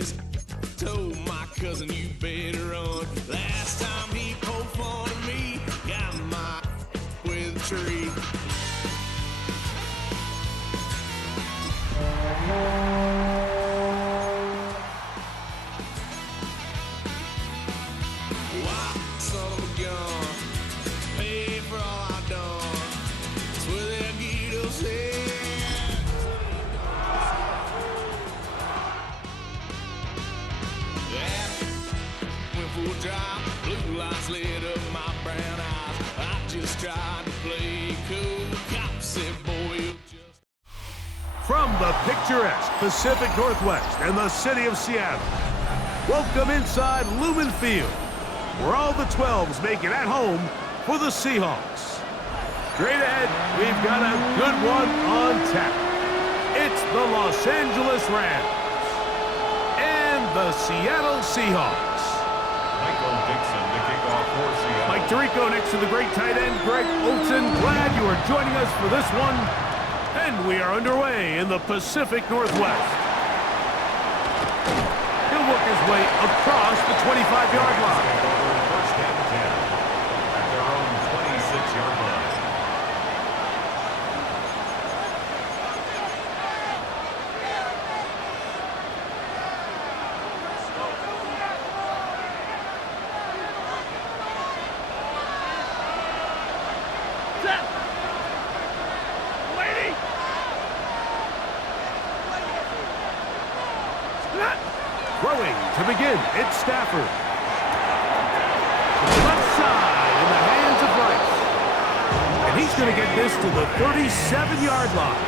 this. Told my cousin you better run. Last time he poked fun at me, got my with a tree. Wow, son of a gun, pay for all I done. Swear they'll get us in. Yeah, went for a drive, blue lights lit up my brown eyes. I just tried to play cool. Cop said, boy, you just... From the picturesque Pacific Northwest and the city of Seattle, welcome inside Lumen Field, where all the 12s make it at home for the Seahawks. Straight ahead, we've got a good one on tap. It's the Los Angeles Rams and the Seattle Seahawks. Michael Dixon to kick off for Seattle. Mike Tirico next to the great tight end Greg Olsen. Glad you are joining us for this one. And we are underway in the Pacific Northwest. He'll work his way across the 25-yard line. First and 10 at their own 26-yard line. Throwing to begin, it's Stafford. Left side in the hands of Rice. And he's going to get this to the 37-yard line.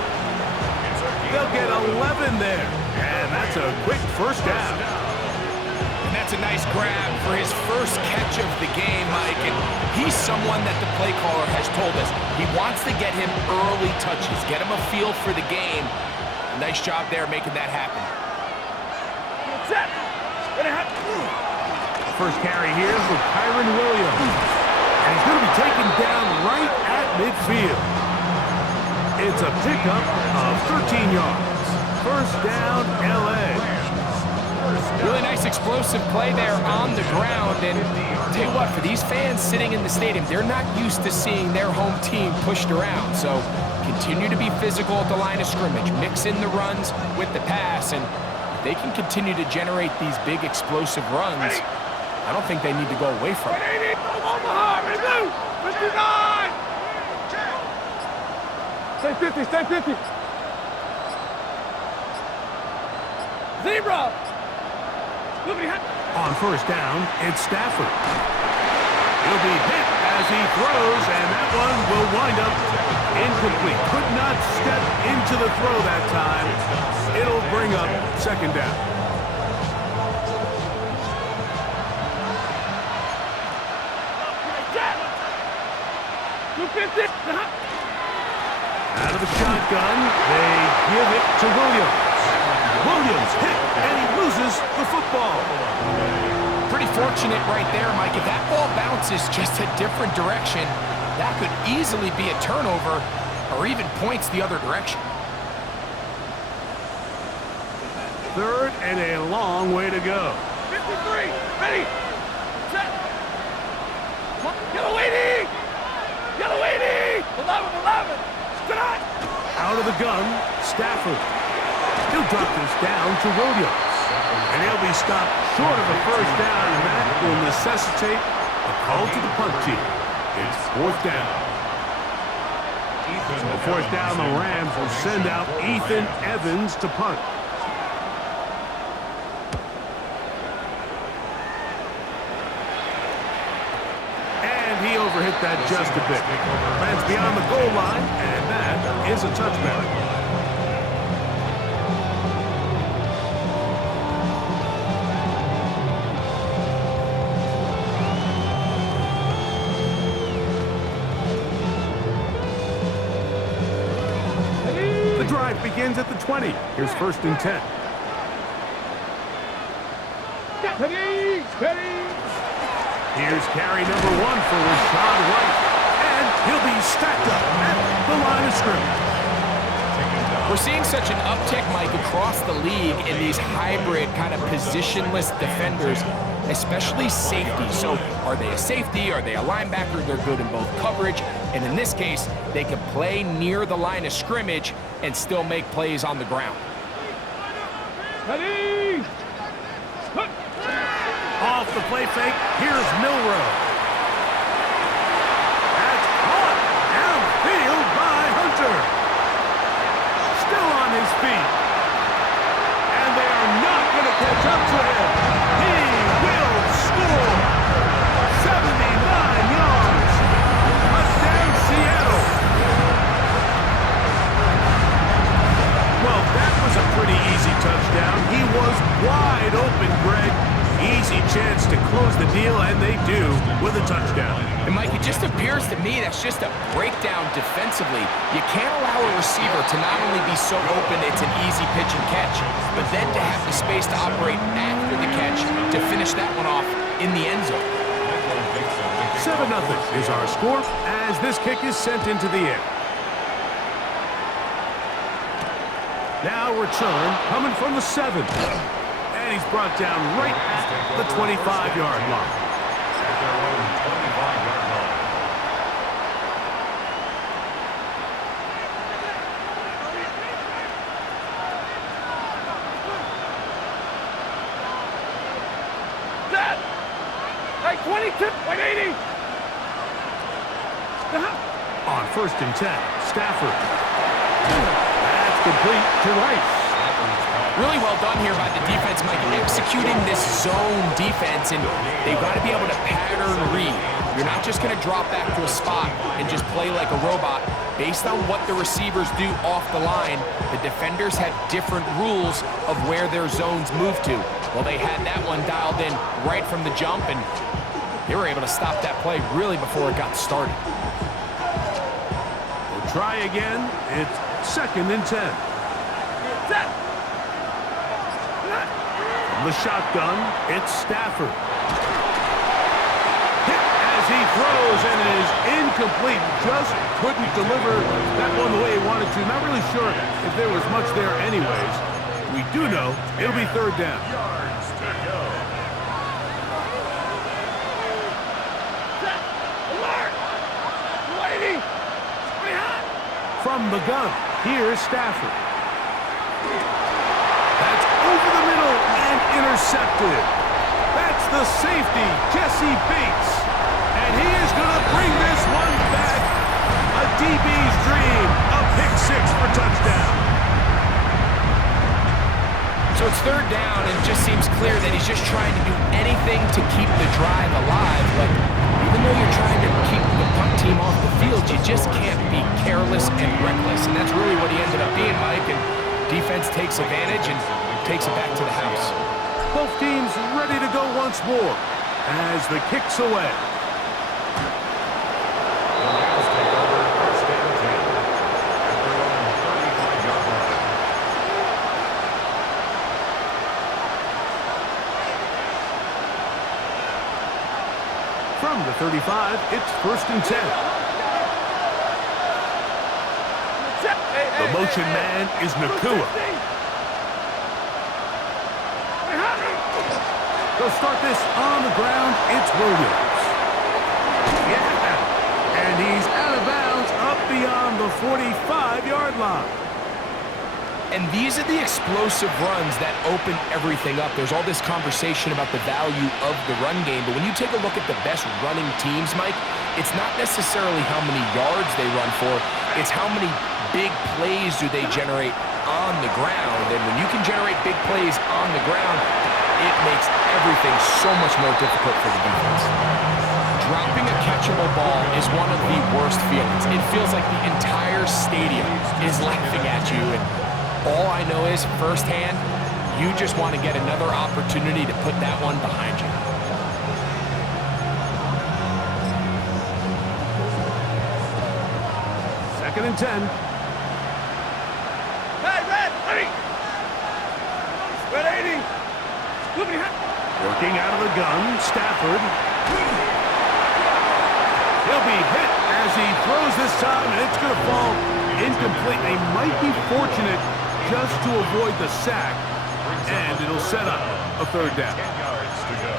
They'll get 11 there. And that's a quick first down. And that's a nice grab for his first catch of the game, Mike. And he's someone that the play caller has told us he wants to get him early touches, get him a feel for the game. A nice job there making that happen. First carry here for Kyron Williams. And he's going to be taken down right at midfield. It's a pickup of 13 yards. First down, L.A. Really nice explosive play there on the ground. And I'll tell you what, for these fans sitting in the stadium, they're not used to seeing their home team pushed around. So continue to be physical at the line of scrimmage. Mix in the runs with the pass. And they can continue to generate these big explosive runs. I don't think they need to go away from it. Stay 50, stay 50. Zebra. On first down, it's Stafford. He'll be hit as he throws, and that one will wind up incomplete. Could not step into the throw that time. It'll bring up second down. Out of the shotgun, they give it to Williams. Williams hit, and he loses the football. Pretty fortunate right there, Mike. If that ball bounces just a different direction, that could easily be a turnover or even points the other direction. Third and a long way to go. 53, ready, set. Yellow 80! Yellow 80! 11, tonight! Out of the gun, Stafford. He'll drop this down to Williams. And he'll be stopped short of a first down, and that will necessitate a call to the punt team. It's fourth down. So fourth down, the Rams will send out Ethan Evans to punt. He overhit that just a bit. Lands beyond the goal line, and that is a touchback. The drive begins at the 20. Here's first and 10. Here's carry number 1 for Rashad White. And he'll be stacked up at the line of scrimmage. We're seeing such an uptick, Mike, across the league in these hybrid kind of positionless defenders, especially safety. So are they a safety? Are they a linebacker? They're good in both coverage. And in this case, they can play near the line of scrimmage and still make plays on the ground. Ready! Off the play fake, here's Milrow. That's caught downfield by Hunter. Still on his feet. And they are not going to catch up to him. He will score. 79 yards. Touchdown, Seattle. Well, that was a pretty easy touchdown. He was wide open, Greg. Easy chance to close the deal, and they do with a touchdown. And, Mike, it just appears to me that's just a breakdown defensively. You can't allow a receiver to not only be so open it's an easy pitch and catch, but then to have the space to operate after the catch to finish that one off in the end zone. 7-0 is our score as this kick is sent into the air. Now return coming from the 7. And he's brought down right at the 25-yard line. At their own 25-yard line. Set! Hey, 22, 180! On 1st and 10, Stafford. That's complete to Rice. Really well done here by the defense, Mike, executing this zone defense, and they've got to be able to pattern read. You're not just going to drop back to a spot and just play like a robot. Based on what the receivers do off the line, the defenders have different rules of where their zones move to. Well, they had that one dialed in right from the jump, and they were able to stop that play really before it got started. We'll try again. It's 2nd and 10. Set! The shotgun, it's Stafford. Hit as he throws, and it is incomplete. Just couldn't deliver that one the way he wanted to. Not really sure if there was much there anyways. We do know it'll be 3rd down. Yards to go. Set! Alert! 180! Behind! From the gun, here's Stafford. That's over the middle and intercepted. That's the safety, Jesse Bates. And he is going to bring this one back. A DB's dream, a pick 6 for touchdown. So it's 3rd down, and it just seems clear that he's just trying to do anything to keep the drive alive. But even though you're trying to keep the punt team off the field, you just can't be careless and reckless. And that's really what he ended up being, Mike. And defense takes advantage and takes it back to the house. Both teams ready to go once more as the kick's away. The Rams take over 1st and 10. At their own 35-yard line. From the 35, it's 1st and 10. The motion man is Nakua. They'll start this on the ground. It's Williams. Yeah. And he's out of bounds up beyond the 45-yard line. And these are the explosive runs that open everything up. There's all this conversation about the value of the run game, but when you take a look at the best running teams, Mike, it's not necessarily how many yards they run for, it's how many big plays do they generate on the ground. And when you can generate big plays on the ground, it makes everything so much more difficult for the defense. Dropping a catchable ball is one of the worst feelings. It feels like the entire stadium is laughing at you, and all I know is, firsthand, you just want to get another opportunity to put that one behind you. Second and 10. Hey, red, ready! 180! Working out of the gun, Stafford. He'll be hit as he throws this time, and it's going to fall Incomplete. They might be fortunate just to avoid the sack, and it'll set up a third down.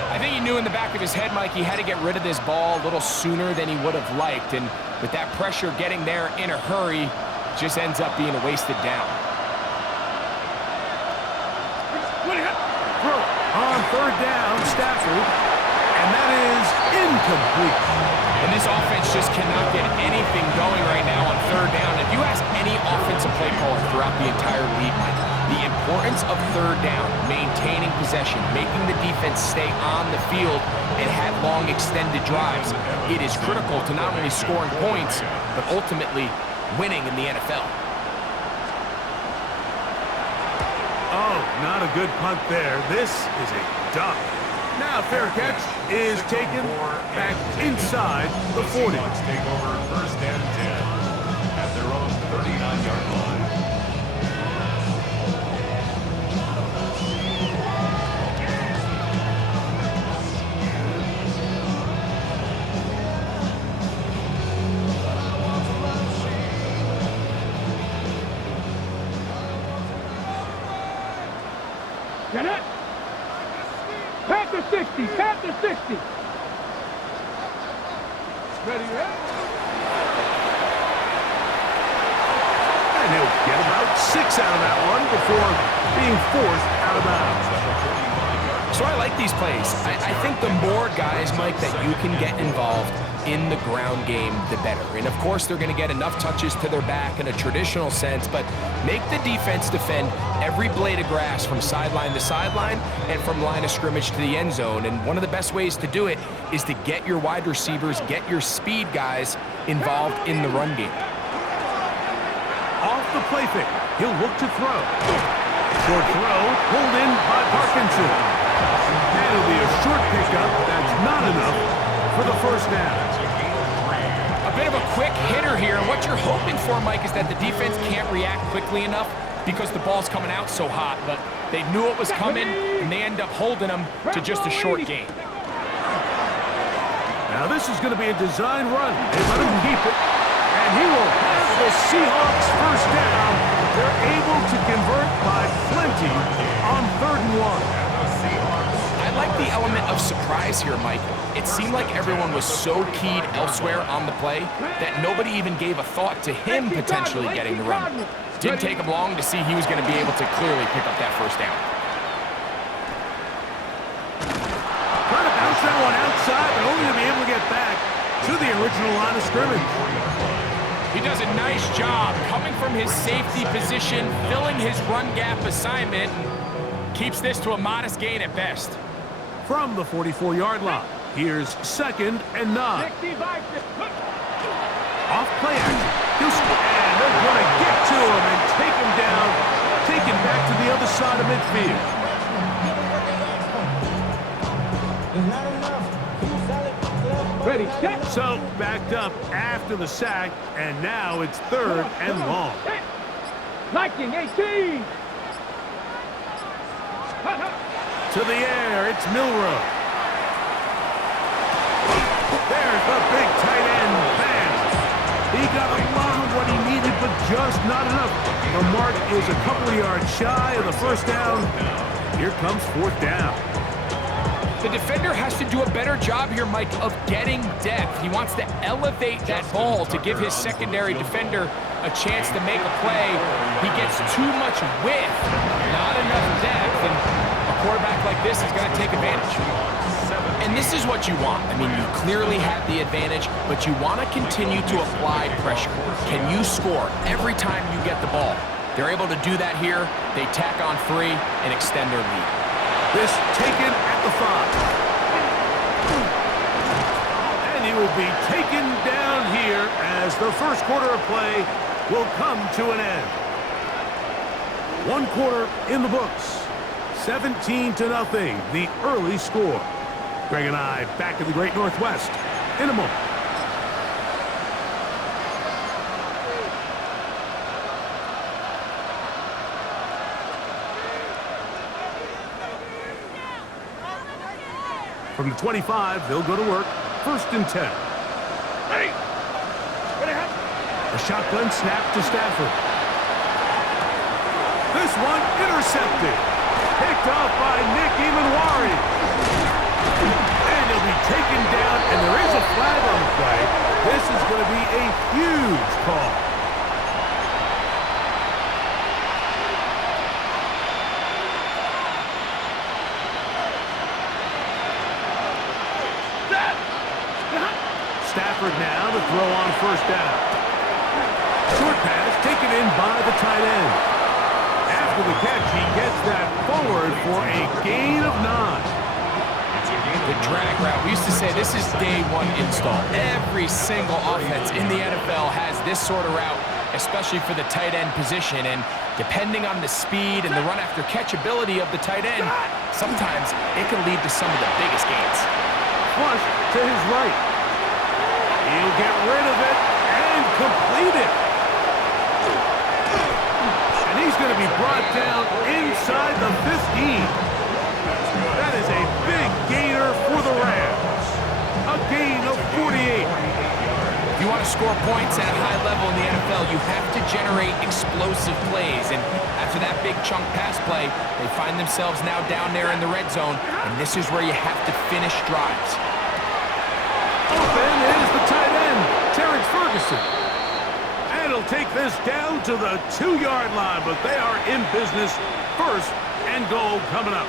I think he knew in the back of his head, Mike, he had to get rid of this ball a little sooner than he would have liked, and with that pressure getting there in a hurry, just ends up being a wasted down. On third down, Stafford, and that is incomplete. And this offense just cannot get anything going right now on third down. If you ask any offensive play caller throughout the entire league, Mike, the importance of third down, maintaining possession, making the defense stay on the field and have long extended drives, it is critical to not only scoring points, but ultimately winning in the NFL. Oh, not a good punt there. This is a duck. Now fair catch is taken back inside the 40. Seahawks take over first and 10 at their own 39-yard line. Get it? Panther 60, Panther 60. Ready, yet? And he'll get about 6 out of that one before being forced out of bounds. So I like these plays. I think the more guys, Mike, that you can get involved in the ground game, the better. And of course, they're going to get enough touches to their back in a traditional sense, but make the defense defend every blade of grass from sideline to sideline and from line of scrimmage to the end zone. And one of the best ways to do it is to get your wide receivers, get your speed guys involved in the run game. Off the play fake, he'll look to throw. Short throw pulled in by Parkinson. That'll be a short pickup. That's not enough for the first down. A bit of a quick hitter here. And what you're hoping for, Mike, is that the defense can't react quickly enough because the ball's coming out so hot. But they knew it was coming, and they end up holding them to just a short gain. Now this is going to be a design run. They let him keep it, and he will have the Seahawks first down. They're able to convert by plenty on 3rd and 1. I like the element of surprise here, Mike. It seemed like everyone was so keyed elsewhere on the play that nobody even gave a thought to him potentially getting the run. Didn't take him long to see he was going to be able to clearly pick up that first down. Trying to bounce that one outside, but only to be able to get back to the original line of scrimmage. He does a nice job coming from his safety position, filling his run gap assignment, and keeps this to a modest gain at best. From the 44-yard line, here's 2nd and 9. Off play action. And they're going to get to him and take him down, take him back to the other side of midfield. Ready, set. So, backed up after the sack, and now it's 3rd and long. Liking 18. To the air, it's Milrow. There's the big tight end, Vance. He got a lot of what he needed, but just not enough. The mark is a couple of yards shy of the first down. Here comes 4th down. The defender has to do a better job here, Mike, of getting depth. He wants to elevate that ball to give his secondary defender a chance to make a play. He gets too much width, not enough depth, and a quarterback like this is going to take advantage. And this is what you want. I mean, you clearly have the advantage, but you want to continue to apply pressure. Can you score every time you get the ball? They're able to do that here. They tack on 3 and extend their lead. This taken at the 5. And he will be taken down here as the first quarter of play will come to an end. 1 quarter in the books. 17-0, the early score. Greg and I back in the Great Northwest in a moment. From the 25, they'll go to work. 1st and 10. Ready. Ready, A shotgun snap to Stafford. This one intercepted. Picked off by Nick Emanwari. And he'll be taken down, and there is a flag on the play. This is going to be a huge call. Stafford now to throw on first down. Short pass taken in by the tight end. After the catch, he gets that forward for a gain of 9. The drag route. We used to say this is day one install. Every single offense in the NFL has this sort of route, especially for the tight end position. And depending on the speed and the run after catch ability of the tight end, sometimes it can lead to some of the biggest gains. Flush to his right. He'll get rid of it and complete it. And he's going to be brought down inside the 15. That is a big gainer for the Rams. A gain of 48. If you want to score points at a high level in the NFL, you have to generate explosive plays. And after that big chunk pass play, they find themselves now down there in the red zone. And this is where you have to finish drives. Open is the tight end, Terrence Ferguson. And he'll take this down to the 2-yard line, but they are in business. First and goal coming up.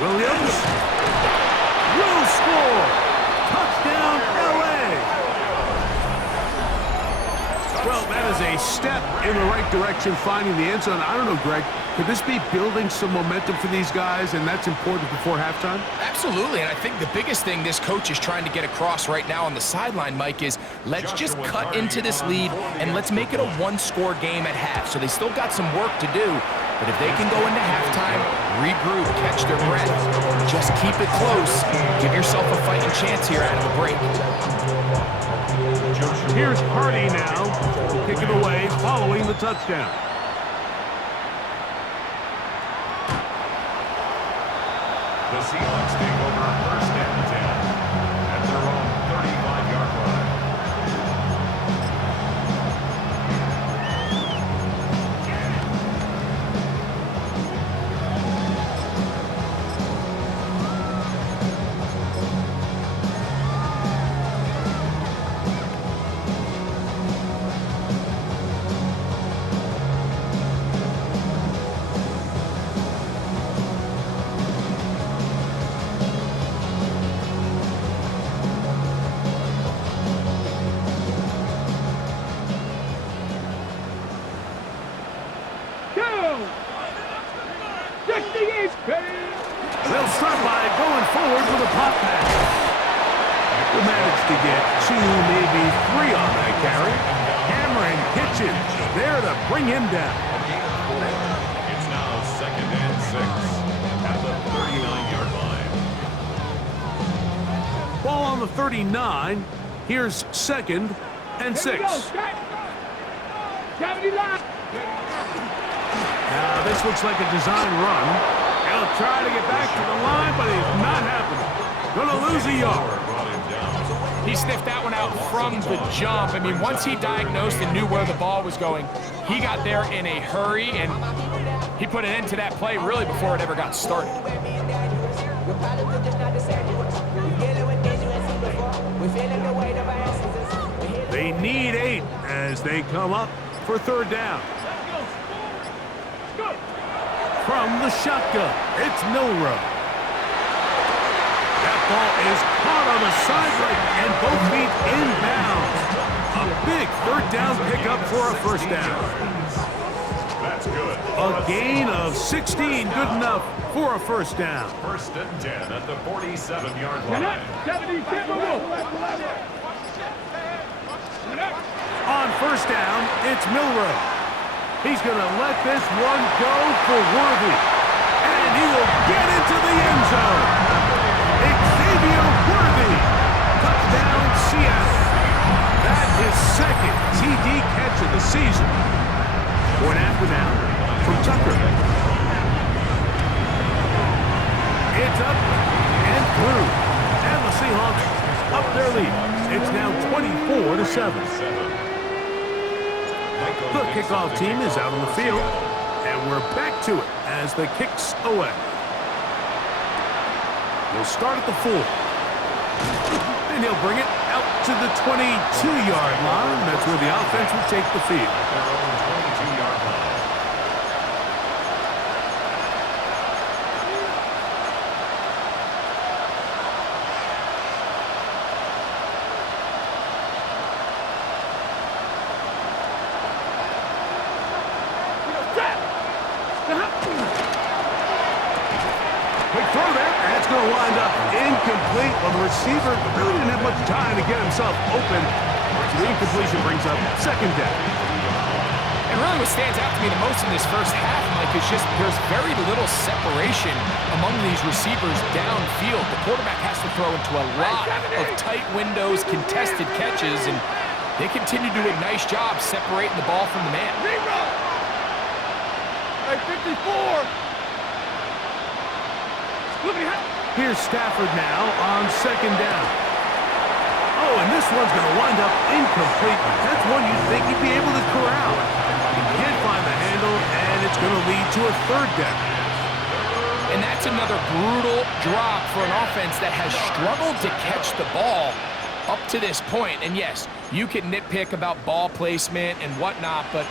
Williams will score. Touchdown, L.A. Well, that is a step in the right direction, finding the end zone. I don't know, Greg, could this be building some momentum for these guys, and that's important before halftime? Absolutely, and I think the biggest thing this coach is trying to get across right now on the sideline, Mike, is let's just cut into this lead, and let's make it a one-score game at half. So they still got some work to do. But if they can go into halftime, regroup, catch their breath, just keep it close, give yourself a fighting chance here out of the break. Here's Hardy now, kick it away following the touchdown. The Seahawks take over first and 10 at their own 35-yard line. They'll start by going forward with a pop pass. Will manage to get 2, maybe 3 on that carry. Hammering pitches there to bring him down. It's now second and 6 at the 39-yard line. Ball on the 39. Here's second and 6. Now this looks like a design run. He'll try to get back to the line, but it's not happening. Gonna lose a yard. He sniffed that one out from the jump. I mean, once he diagnosed and knew where the ball was going, he got there in a hurry, and he put an end to that play really before it ever got started. They need 8 as they come up for third down. From the shotgun, it's Milrow. That ball is caught on the side right, and both feet inbounds. A big third down pickup for a first down. That's good. A gain of 16, good enough for a first down. First and 10 at the 47-yard line. On first down, it's Milrow. He's going to let this one go for Worthy. And he will get into the end zone. Xavier Worthy. Touchdown, Seattle. That is second TD catch of the season. Point after now from Tucker. It's Heads up and through. And the Seahawks up their lead. It's now 24-7. The kickoff team is out on the field, and we're back to it as the kick's away. He'll start at the 4. And he'll bring it out to the 22-yard line. That's where the offense will take the field. Their own 22-yard line. Quick throw there, and it's going to wind up incomplete. Well, the receiver really didn't have much time to get himself open. So the incompletion brings up second down. And really what stands out to me the most in this first half, Mike, is just there's very little separation among these receivers downfield. The quarterback has to throw into a lot of tight windows, contested catches, and they continue to do a nice job separating the ball from the man. Hey, 54. Here's Stafford now on second down. Oh, and this one's going to wind up incomplete. That's one you'd think he'd be able to corral. He can't find the handle, and it's going to lead to a third down. And that's another brutal drop for an offense that has struggled to catch the ball up to this point. And yes, you can nitpick about ball placement and whatnot, but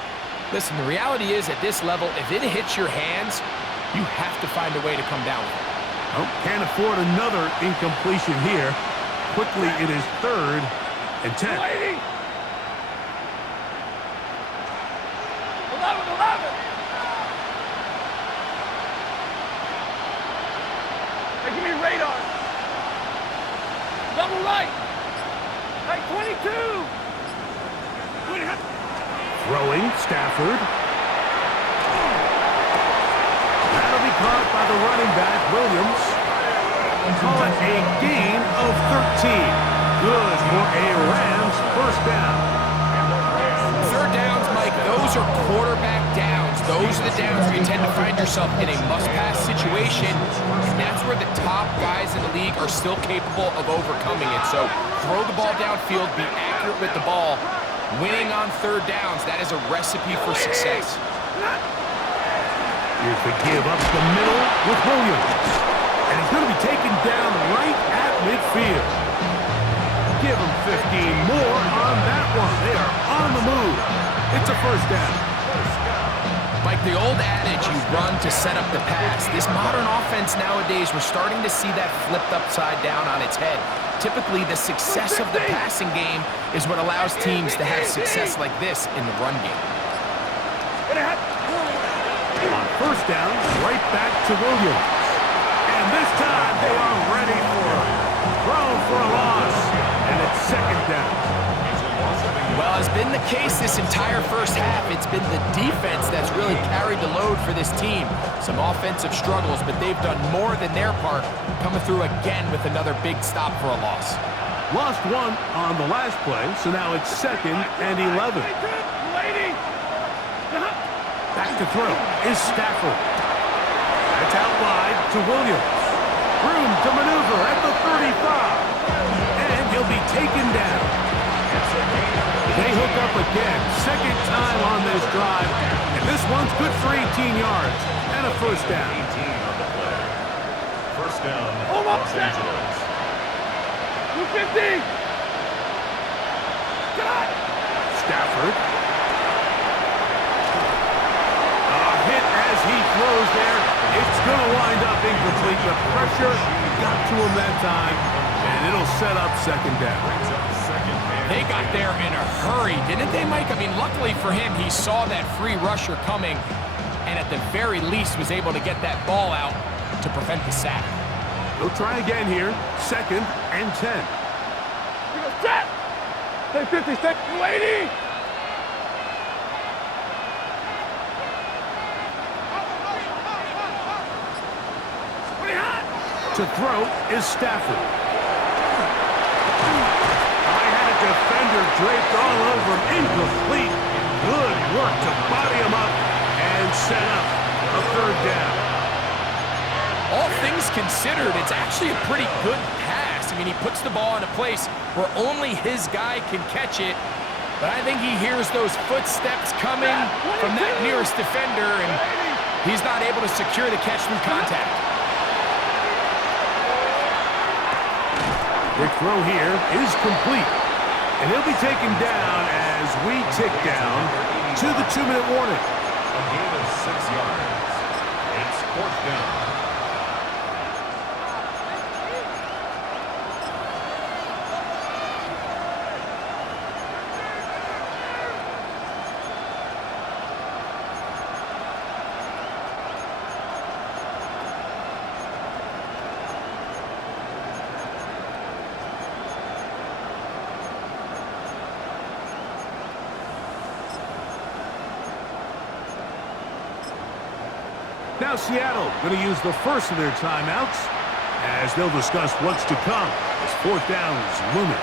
listen, the reality is at this level, if it hits your hands, you have to find a way to come down with it. Oh, can't afford another incompletion here. Quickly, it is 3rd and 10. 11. Hey, give me radar. Double right. Hey, 22. Throwing, Stafford. That'll be caught by the running back, Williams. Call it a gain of 13. Good for a Rams first down. Third downs, Mike, those are quarterback downs. Those are the downs where you tend to find yourself in a must-pass situation. And that's where the top guys in the league are still capable of overcoming it. So throw the ball downfield, be accurate with the ball. Winning on third downs, that is a recipe for success. Here's the give up the middle with Williams. And he's going to be taken down right at midfield. Give him 15 more on that one. They are on the move. It's a first down. Like the old adage, you run to set up the pass. This modern offense nowadays, we're starting to see that flipped upside down on its head. Typically, the success of the passing game is what allows teams to have success like this in the run game. On first down, right back to Williams. And this time they are ready for it. Thrown for a loss. And it's second down. Well, as been the case this entire first half, it's been the defense that's really carried the load for this team. Some offensive struggles, but they've done more than their part, coming through again with another big stop for a loss. Lost one on the last play, so now it's 2nd and 11. Back to throw is Stafford. That's out wide to Williams. Room to maneuver at the 35. And he'll be taken down. They hook up again. Second time on this drive. And this one's good for 18 yards and a first down. 18 on the play. First down, Los Angeles. 250. Stafford. He throws there. It's going to wind up incomplete. The pressure got to him that time, and it'll set up second down. They got there in a hurry, didn't they, Mike? I mean, luckily for him, he saw that free rusher coming, and at the very least was able to get that ball out to prevent the sack. They'll try again here. 2nd and 10. Set. Stay 50, stay 280. To throw is Stafford. I had a defender draped all over him. Incomplete. Good work to body him up and set up a third down. all things considered, it's actually a pretty good pass. I mean, he puts the ball in a place where only his guy can catch it. But I think he hears those footsteps coming from that nearest defender, and he's not able to secure the catch through contact. The throw here is complete. And he'll be taken down as we tick down to the 2-minute warning. A gain of 6 yards. It's 4th down. Now Seattle going to use the first of their timeouts as they'll discuss what's to come as 4th down is looming.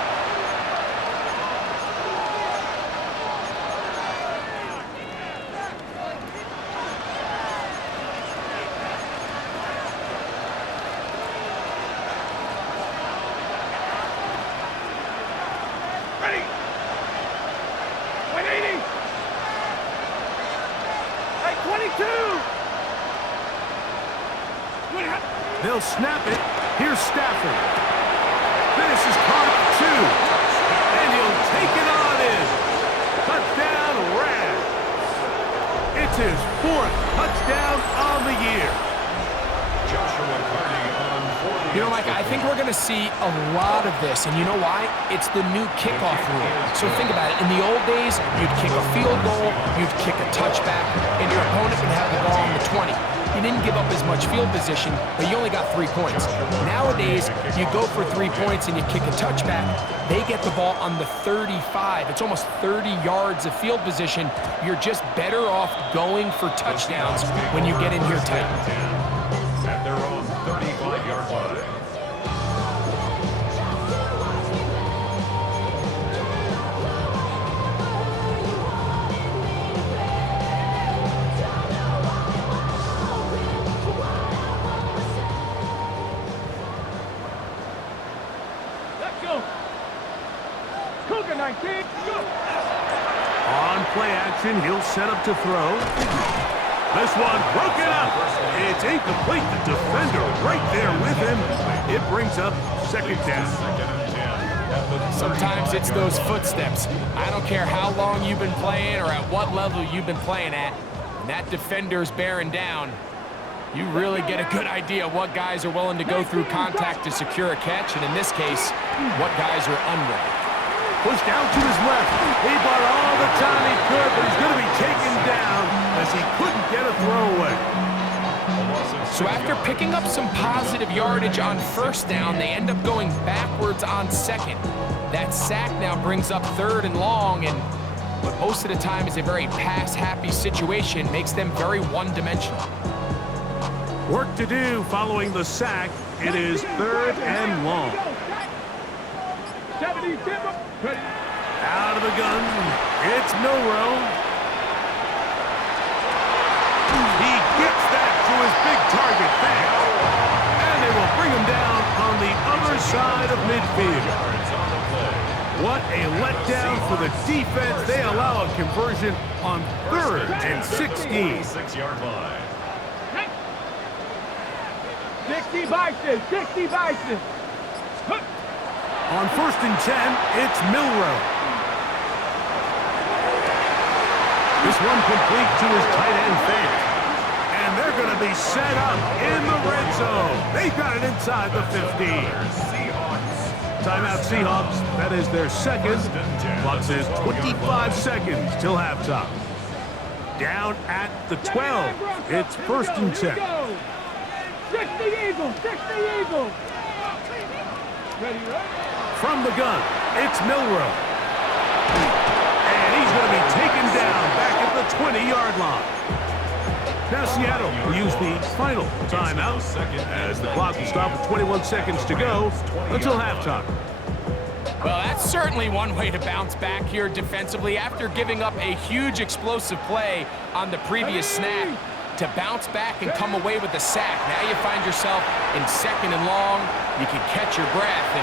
Ready. 180. Hey, 22. They'll snap it. Here's Stafford. This is caught 2. And he'll take it on in. Touchdown, Rams. It's his 4th touchdown on the year. Joshua Carney on 40. You know, Mike, I think we're going to see a lot of this, and you know why? It's the new kickoff rule. So think about it. In the old days, you'd kick a field goal, you'd kick a touchback, and your opponent would have the ball on the 20. You didn't give up as much field position, but you only got 3 points. Nowadays, you go for 3 points and you kick a touchback. They get the ball on the 35. It's almost 30 yards of field position. You're just better off going for touchdowns when you get in here tight. At their own 35-yard line. Cougar 19. Go. On play action, he'll set up to throw. This one broken up. It's incomplete. The defender right there with him. It brings up 2nd down. Sometimes it's those footsteps. I don't care how long you've been playing or at what level you've been playing at. When that defender's bearing down, you really get a good idea of what guys are willing to go through contact to secure a catch, and in this case, what guys are unready. Pushed out to his left. He bought all the time he could, but he's going to be taken down as he couldn't get a throwaway. So after picking up some positive yardage on 1st down, they end up going backwards on 2nd. That sack now brings up 3rd and long, and what most of the time is a very pass-happy situation makes them very one-dimensional. Work to do following the sack. It is 3rd and long. 70, Out of the gun, it's Milrow. He gets that to his big target fast. And they will bring him down on the other side of midfield. What a letdown for the defense. They allow a conversion on 3rd and 16. 6-yard line. 60 Bison, 60 Bison. On 1st and 10, it's Milrow. This one complete to his tight end Fant. And they're going to be set up in the red zone. They've got it inside the 15. Timeout Seahawks. That is their 2nd. Clock says 25 seconds till halftime. Down at the 12. It's 1st and 10. 60 Eagles, 60 Eagles. Ready, right? From the gun, it's Milrow. And he's going to be taken down back at the 20-yard line. Now Seattle will use the final timeout as the clock will stop with 21 seconds to go until halftime. Well, that's certainly one way to bounce back here defensively after giving up a huge explosive play on the previous snap. to bounce back and come away with the sack. Now you find yourself in 2nd and long. You can catch your breath, and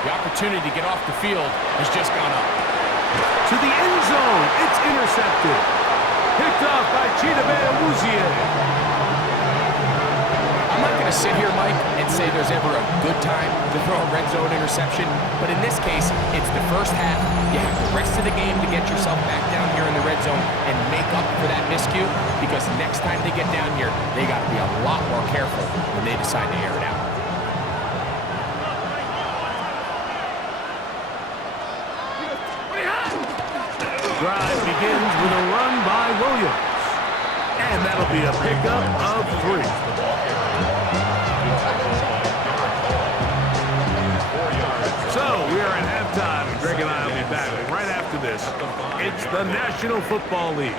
the opportunity to get off the field has just gone up. To the end zone, it's intercepted. Picked off by Chidobe Awuzie. I'm not going to sit here, Mike, and say there's ever a good time to throw a red zone interception, but in this case, it's the first half. You have the rest of the game to get yourself back down here in the red zone and make up for that miscue, because next time they get down here, they got to be a lot more careful when they decide to air it out. Drive begins with a run by Williams. And that'll be a pickup of 3. So we are at halftime, and Greg and I will be back right after this. It's the National Football League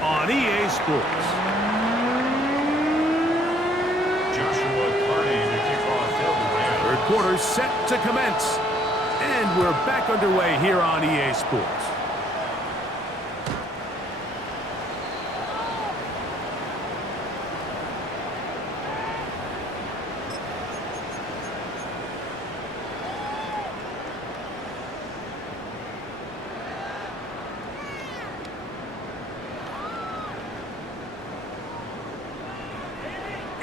on EA Sports. Third quarter set to commence. And we're back underway here on EA Sports.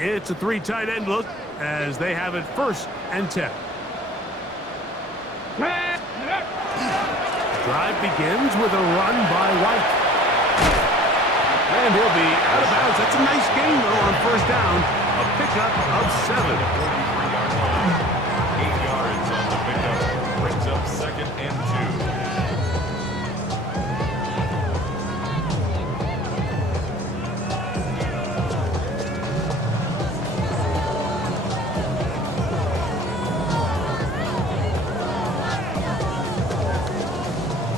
It's a 3 tight end look as they have it 1st and 10. Drive begins with a run by White. And he'll be out of bounds. That's a nice gain, though, on 1st down. A pickup of 7. 8 yards on the pickup. Brings up 2nd and 2.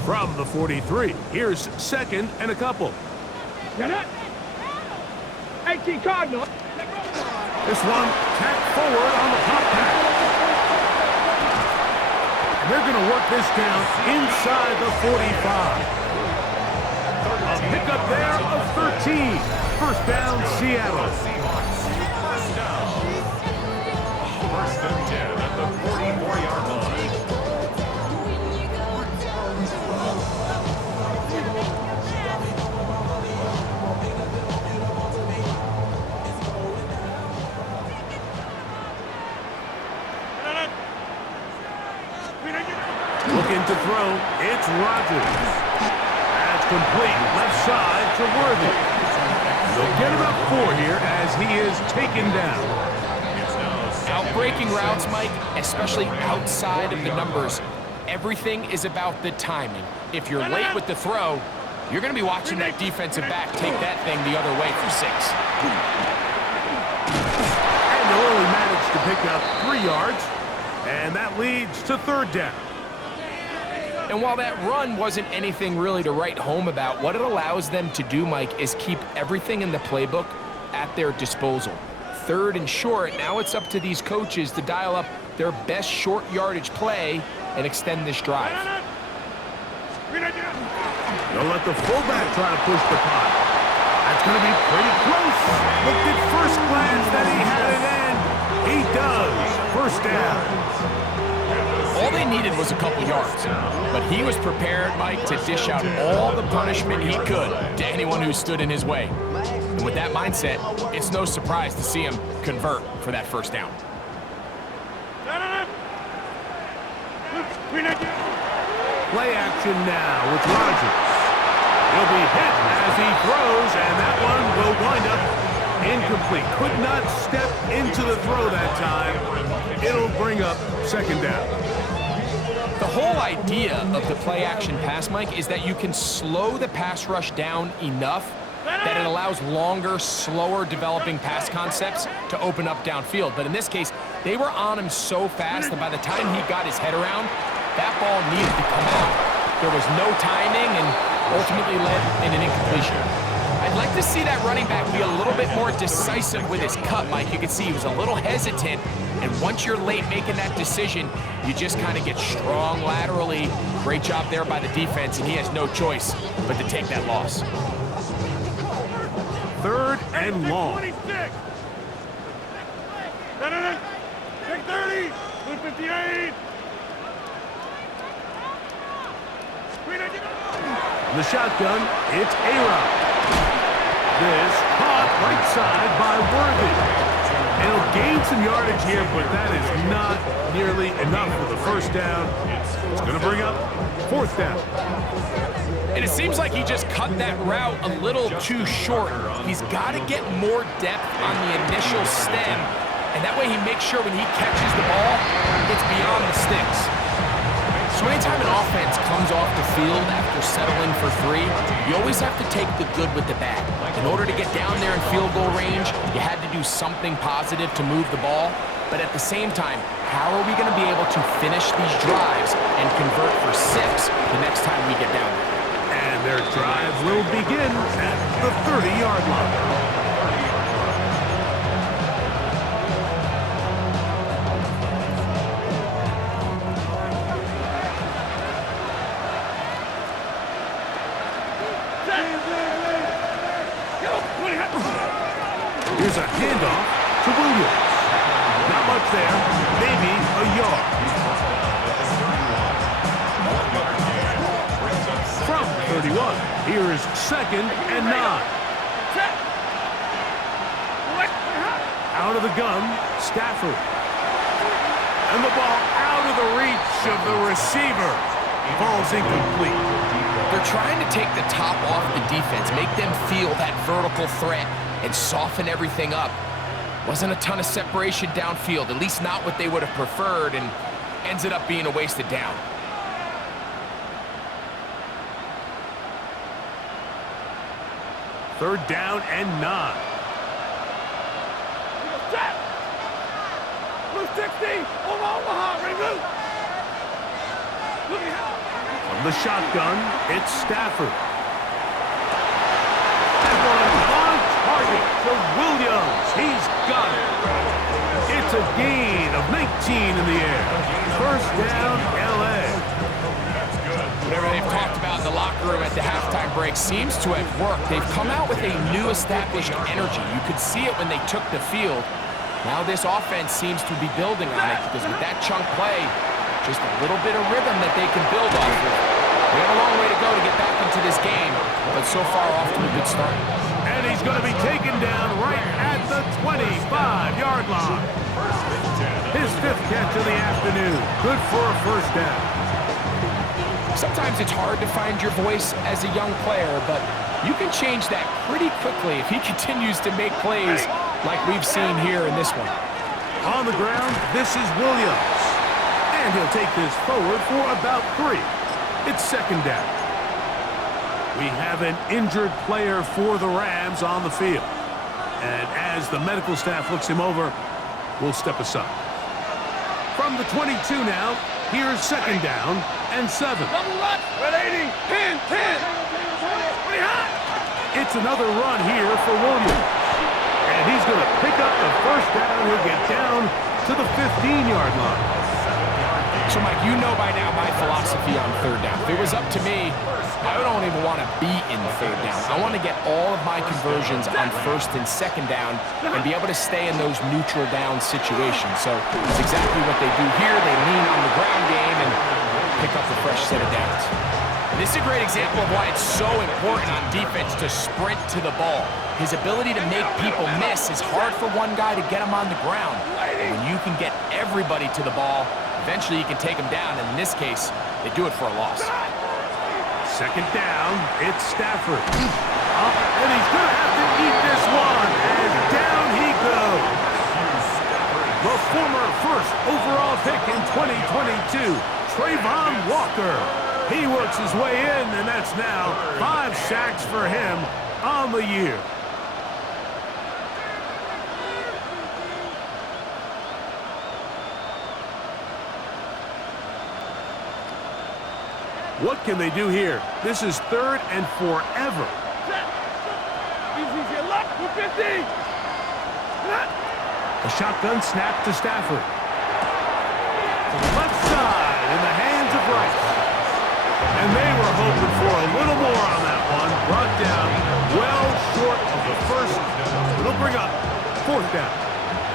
From the 43, here's 2nd and a couple. Get it? 18 Cardinal. This one tapped forward on the pop pack. And they're going to work this down inside the 45. A pickup there of 13. 1st down, Seattle. 1st and 10 at the 44-yard line. Looking to throw, it's Rodgers. That's complete, left side to Worthy. They'll get about 4 here as he is taken down. Outbreaking routes, Mike, especially outside of the numbers, everything is about the timing. If you're late with the throw, you're going to be watching that defensive back take that thing the other way for 6. And they'll only manage to pick up 3 yards, and that leads to 3rd down. And while that run wasn't anything really to write home about, what it allows them to do, Mike, is keep everything in the playbook at their disposal. 3rd and short, now it's up to these coaches to dial up their best short yardage play and extend this drive. They'll let the fullback try to push the pot. That's going to be pretty close. Looked at first glance that he had it in. He does. 1st down. All they needed was a couple yards, but he was prepared, Mike, to dish out all the punishment he could to anyone who stood in his way. And with that mindset, it's no surprise to see him convert for that 1st down. Play action now with Rodgers. He'll be hit as he throws, and that one will wind up incomplete. Could not step into the throw that time. It'll bring up 2nd down. The whole idea of the play-action pass, Mike, is that you can slow the pass rush down enough that it allows longer, slower developing pass concepts to open up downfield. But in this case, they were on him so fast that by the time he got his head around, that ball needed to come out. There was no timing and ultimately led in an incompletion. I'd like to see that running back be a little bit more decisive with his cut, Mike. You can see he was a little hesitant, and once you're late making that decision, you just kind of get strong laterally. Great job there by the defense, and he has no choice but to take that loss. 3rd and long. 26. 630. 258. The shotgun, it's A-Rod. This caught right side by Worthy. And he'll gain some yardage here, but that is not nearly enough for the first down. It's going to bring up fourth down. And it seems like he just cut that route a little too short. He's got to get more depth on the initial stem, and that way he makes sure when he catches the ball, it's beyond the sticks. So anytime an offense comes off the field after settling for 3, you always have to take the good with the bad. In order to get down there in field goal range, you had to do something positive to move the ball. But at the same time, how are we going to be able to finish these drives and convert for 6 the next time we get down there? And their drive will begin at the 30-yard line. Here's a handoff to Williams. Not much there, maybe a yard. From 31, here is 2nd and 9. Out of the gun, Stafford. And the ball out of the reach of the receiver. Ball's incomplete. They're trying to take the top off the defense, make them feel that vertical threat, and soften everything up. Wasn't a ton of separation downfield, at least not what they would have preferred, and ends it up being a wasted down. Third down and 9. Blue 60. Omaha. Ready, move. From the shotgun, it's Stafford. And one on target to Williams. He's got it. It's a gain of 19 in the air. First down, L.A. Whatever they've talked about in the locker room at the halftime break seems to have worked. They've come out with a new established energy. You could see it when they took the field. Now this offense seems to be building on it because with that chunk play, just a little bit of rhythm that they can build off of. We have a long way to go to get back into this game, but so far off to a good start. And he's going to be taken down right at the 25-yard line. His 5th catch of the afternoon. Good for a first down. Sometimes it's hard to find your voice as a young player, but you can change that pretty quickly if he continues to make plays like we've seen here in this one. On the ground, this is Williams. And he'll take this forward for about 3. It's 2nd down. We have an injured player for the Rams on the field. And as the medical staff looks him over, we'll step aside. From the 22 now, here's 2nd down and 7. Double run. Red 80. 10. Pretty hot. It's another run here for Williams. And he's going to pick up the first down. He'll get down to the 15-yard line. So, Mike, you know by now my philosophy on 3rd down. If it was up to me, I don't even want to be in 3rd down. I want to get all of my conversions on 1st and 2nd down and be able to stay in those neutral down situations. So it's exactly what they do here. They lean on the ground game and pick up a fresh set of downs. And this is a great example of why it's so important on defense to sprint to the ball. His ability to make people miss is hard for one guy to get him on the ground. And when you can get everybody to the ball, eventually you can take them down, and in this case, they do it for a loss. 2nd down, it's Stafford. Up, and he's going to have to eat this one, and down he goes. The former 1st overall pick in 2022, Trayvon Walker. He works his way in, and that's now 5 sacks for him on the year. What can they do here? This is 3rd and forever. Easy, luck. 250. A shotgun snap to Stafford. Left side in the hands of Rice. And they were hoping for a little more on that one. Brought down well short of the first bring up 4th down.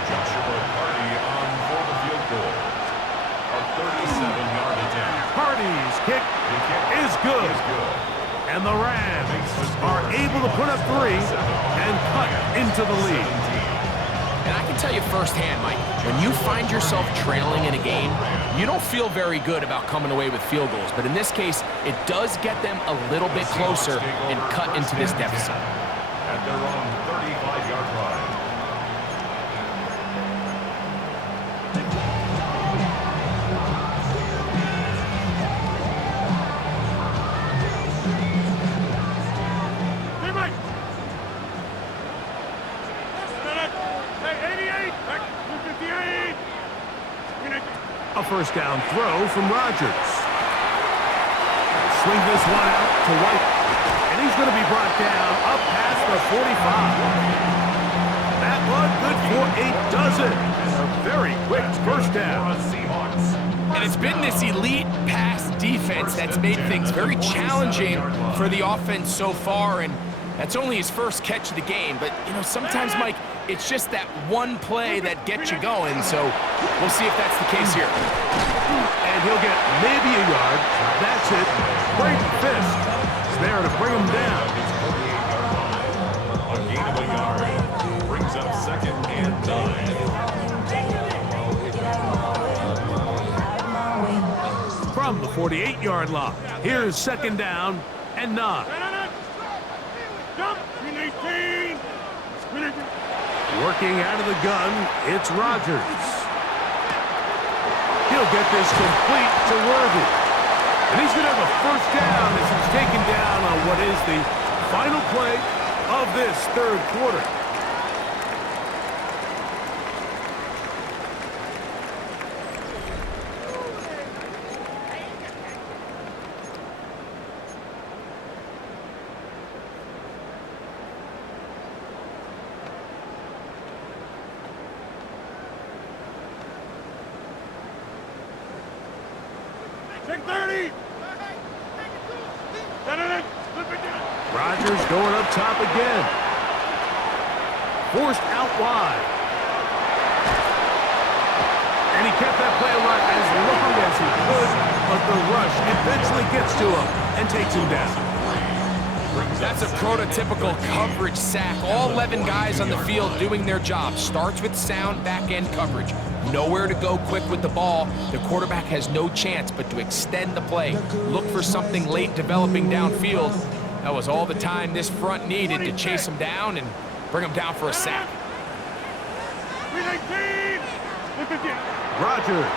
Joshua Party on for the field goal. A 37-yard attempt. Party's kick is good. And the Rams are able to put up 3 and cut into the lead. And I can tell you firsthand, Mike, when you find yourself trailing in a game, you don't feel very good about coming away with field goals. But in this case, it does get them a little bit closer and cut into this deficit. At their own 35-yard line. A 1st down throw from Rodgers. Swing this one out to White. And he's going to be brought down up past the 45. That one good for a dozen. And a very quick 1st down. And it's been this elite pass defense that's made things very challenging for the offense so far. And that's only his first catch of the game. But, you know, sometimes, Mike, it's just that one play that gets you going. So we'll see if that's the case here. And he'll get maybe a yard. That's it. Great fist. It's there to bring him down. A gain of a yard. Brings up 2nd and 9. From the 48-yard line, here's 2nd down and 9. Working out of the gun, it's Rodgers. He'll get this complete to Worthy. And he's going to have a 1st down as he's taken down on what is the final play of this 3rd quarter. Rodgers going up top again. Forced out wide. And he kept that play alive as long as he could, but the rush eventually gets to him and takes him down. That's a prototypical coverage sack. All 11 guys on the field doing their job. Starts with sound back-end coverage. Nowhere to go quick with the ball. The quarterback has no chance but to extend the play. Look for something late developing downfield. That was all the time this front needed to chase him down and bring him down for a sack. Rodgers.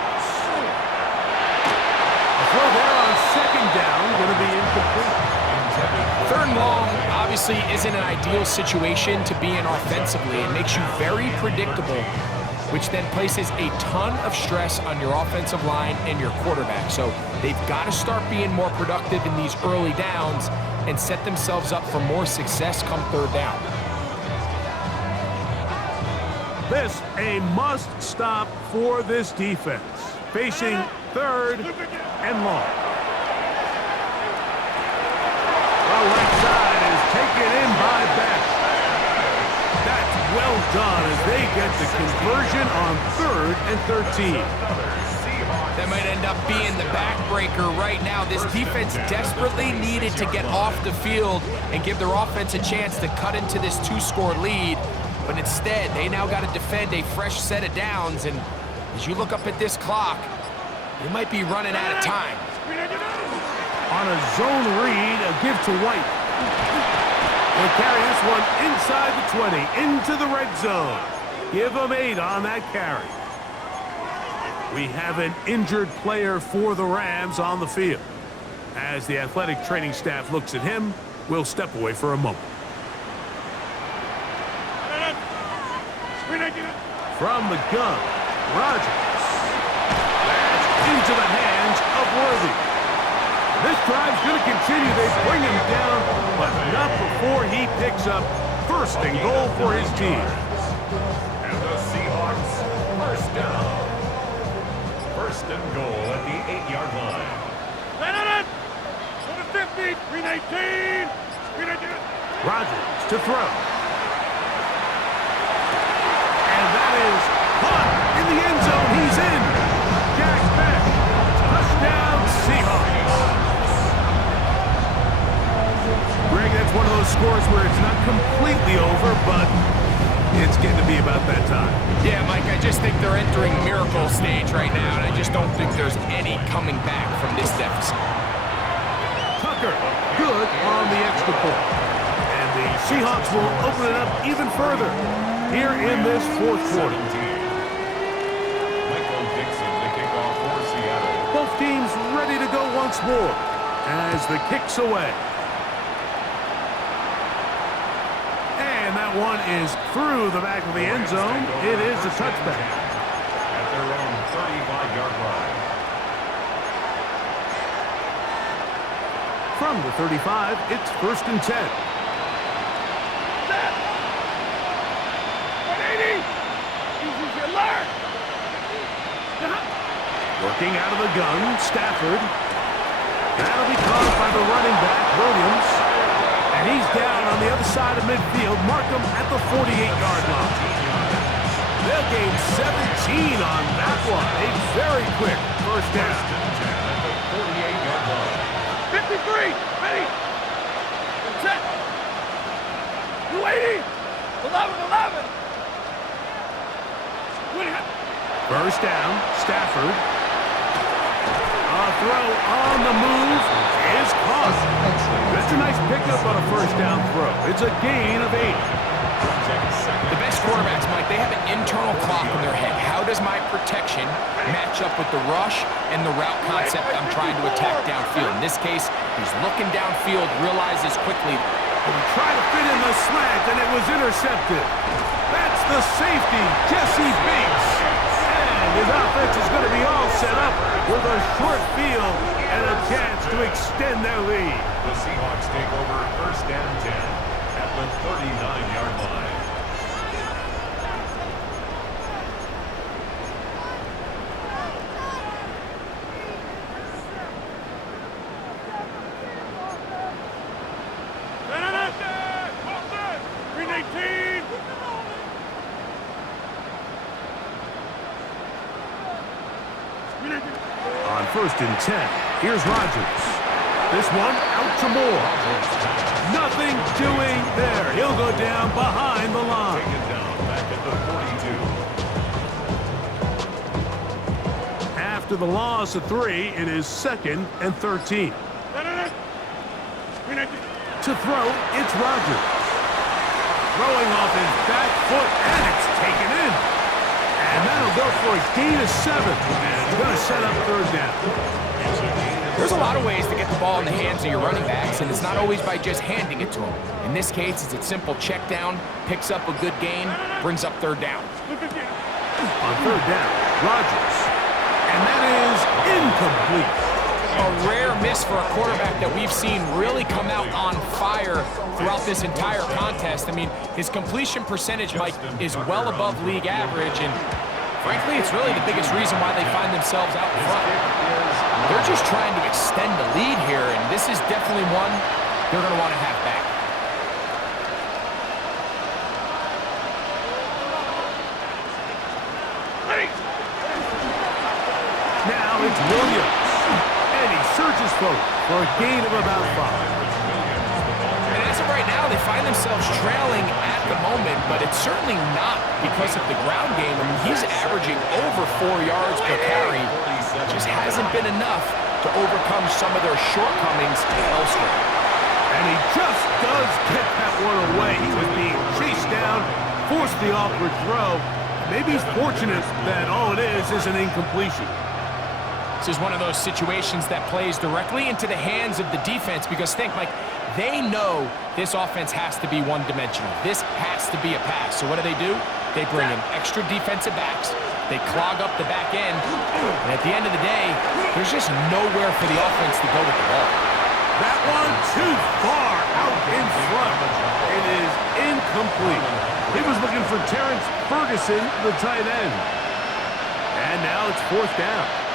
A throw there on 2nd down, going to be incomplete. 3rd and long obviously isn't an ideal situation to be in offensively. It makes you very predictable, which then places a ton of stress on your offensive line and your quarterback. So they've got to start being more productive in these early downs and set themselves up for more success come 3rd down. This a must stop for this defense. Facing 3rd and long. The right side is taken in by Beck. That's well done as they get the conversion on 3rd and 13. That might end up being the backbreaker right now. This defense desperately needed to get off the field and give their offense a chance to cut into this 2-score lead. But instead, they now got to defend a fresh set of downs. And as you look up at this clock, you might be running out of time. On a zone read, a give to White. He'll carry this one inside the 20, into the red zone. Give him 8 on that carry. We have an injured player for the Rams on the field. As the athletic training staff looks at him, we'll step away for a moment. From the gun, Rodgers. That's into the hands of Worthy. This drive's going to continue. They bring him down, but not before he picks up 1st and goal for his team. And the Seahawks, 1st down. 1st and goal at the 8-yard line. To the 50, 319. Rodgers to throw. Caught in the end zone. He's in. Jack Beck. Touchdown, Seahawks. Greg, that's one of those scores where it's not completely over, but it's getting to be about that time. Yeah, Mike, I just think they're entering miracle stage right now, and I just don't think there's any coming back from this deficit. Tucker, good on the extra point. And the Seahawks will open it up even further here in this fourth quarter. Both teams ready to go once more as the kick's away. And that one is through the back of the end zone. It is a touchback. At their own 35-yard line. From the 35, it's 1st and 10. 180. Easy to learn. Working out of the gun, Stafford. That'll be caught by the running back, Williams. And he's down on the other side of midfield. Mark him at the 48-yard line. They'll gain 17 on that one. A very quick first down. 48-yard line. 53. Ready. Set. 280. 11. First down, Stafford. A throw on the move is caught. That's a nice pickup on a first down throw. It's a gain of 8. The best quarterbacks, Mike, they have an internal clock in their head. How does my protection match up with the rush and the route concept I'm trying to attack downfield? In this case, he's looking downfield, realizes quickly. He tried to fit in the slant, and it was intercepted. That's the safety, Jesse Bates. And his offense is going to be all set up with a short field and a chance to extend their lead. The Seahawks take over 1st and 10 at the 39-yard line. On 1st and 10, here's Rodgers. This one out to Moore. Nothing doing there. He'll go down behind the line. Taken down back at the 42. After the loss of 3, it is 2nd and 13. To throw, it's Rodgers. Throwing off his back foot, and it's taken in. And that'll go for a gain of 7. And it's going to set up 3rd down. There's a lot of ways to get the ball in the hands of your running backs, and it's not always by just handing it to them. In this case, it's a simple check down, picks up a good gain, brings up 3rd down. On 3rd down, Rodgers. And that is incomplete. A rare miss for a quarterback that we've seen really come out on fire throughout this entire contest. I mean, his completion percentage, Mike, is well above league average, and frankly, it's really the biggest reason why they find themselves out in front. They're just trying to extend the lead here, and this is definitely one they're going to want to have back. Now it's Williams. And he surges forward for a gain of about 5. And as of right now, they find themselves trailing at the moment, but it's certainly not because of the ground game. I mean, he's averaging over 4 yards per carry. Just hasn't been enough to overcome some of their shortcomings elsewhere. And he just does get that one away. He was being chased down, forced the awkward throw. Maybe he's fortunate that all it is an incompletion. This is one of those situations that plays directly into the hands of the defense because think, like, they know this offense has to be one-dimensional. This has to be a pass. So what do? They bring in extra defensive backs. They clog up the back end. And at the end of the day, there's just nowhere for the offense to go with the ball. That one too far out in front. It is incomplete. He was looking for Terrence Ferguson, the tight end. And now it's 4th down.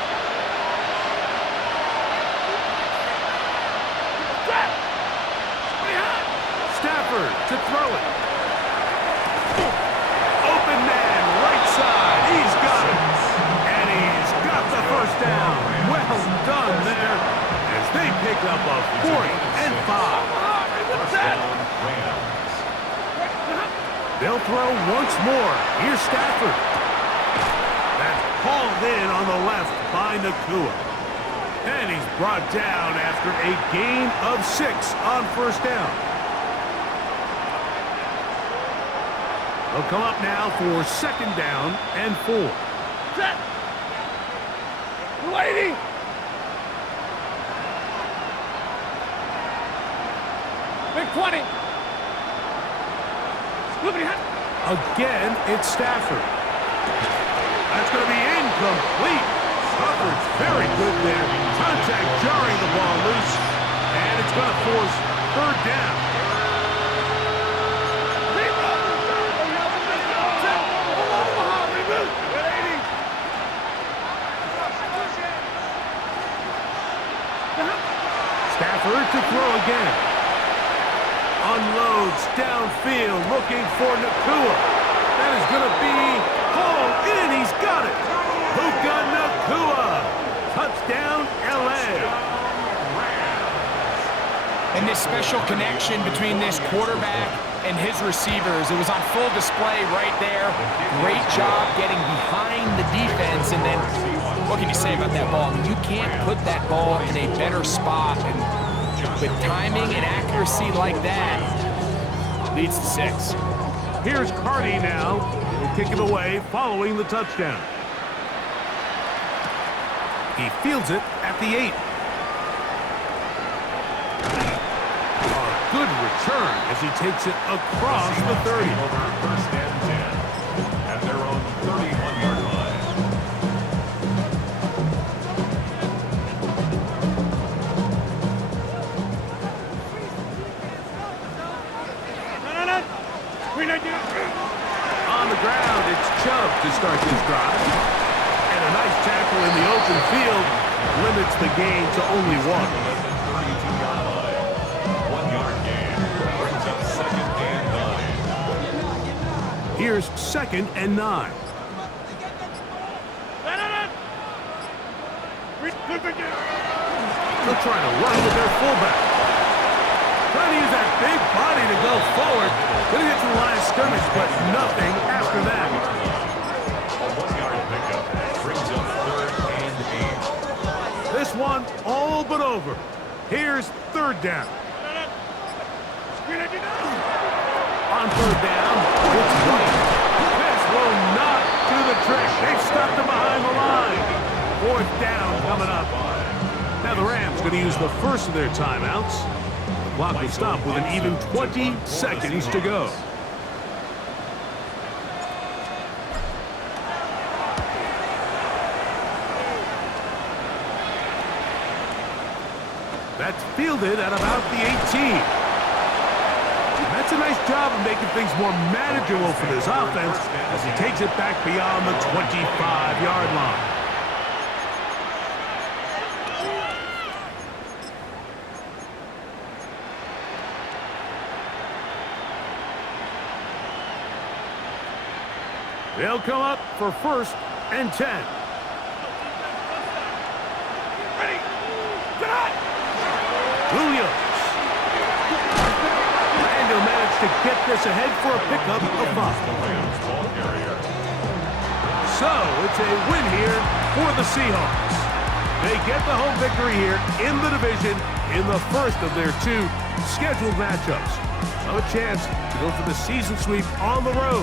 Stafford to throw it. Open man, right side. He down. Well done there as they pick up a 4th and 5. They'll throw once more. Here's Stafford. That's hauled in on the left by Nakua. And he's brought down after a gain of 6 on 1st down. They'll come up now for 2nd down and 4. Set. Waiting. Big 20. Again, it's Stafford. That's going to be incomplete. Coverage very good there. Contact jarring the ball loose. And it's going to force 3rd down. Stafford to throw again. Unloads downfield, looking for Nakua. That is going to be hauled in. He's got it. Puka Nakua. Touchdown, L.A. And this special connection between this quarterback and his receivers, it was on full display right there. Great job getting behind the defense. And then, what can you say about that ball? I mean, you can't put that ball in a better spot. And with timing and accuracy like that, leads to 6. Here's Cardi now. He'll kick it away following the touchdown. He fields it at the 8. A good return as he takes it across the 30. Over 1st and 10 at their own 31-yard line. On the ground, it's Chubb to start this drive. And a nice tackle in the open field limits the gain to only 1. 32-yard line. 1-yard gain brings up 2nd and 9. Here's 2nd and 9. They'll try to run with their fullback. Trying to use that big body to go forward. Gonna get to the line of scrimmage, but nothing after that. A 1-yard pickup brings up 3rd and 8. This one all but over. Here's 3rd down. On 3rd down, it's White. This will not do the trick. They've stuck them behind the line. 4th down coming up. Now the Rams going to use the first of their timeouts. The clock will stop with an even 20 seconds to go. That's fielded at about the 18. That's a nice job of making things more manageable for this offense as he takes it back beyond the 25-yard line. They'll come up for 1st and 10. Ready. Williams. And he'll manage to get this ahead for a pickup of 5. So it's a win here for the Seahawks. They get the home victory here in the division in the first of their 2 scheduled matchups. So a chance to go for the season sweep on the road.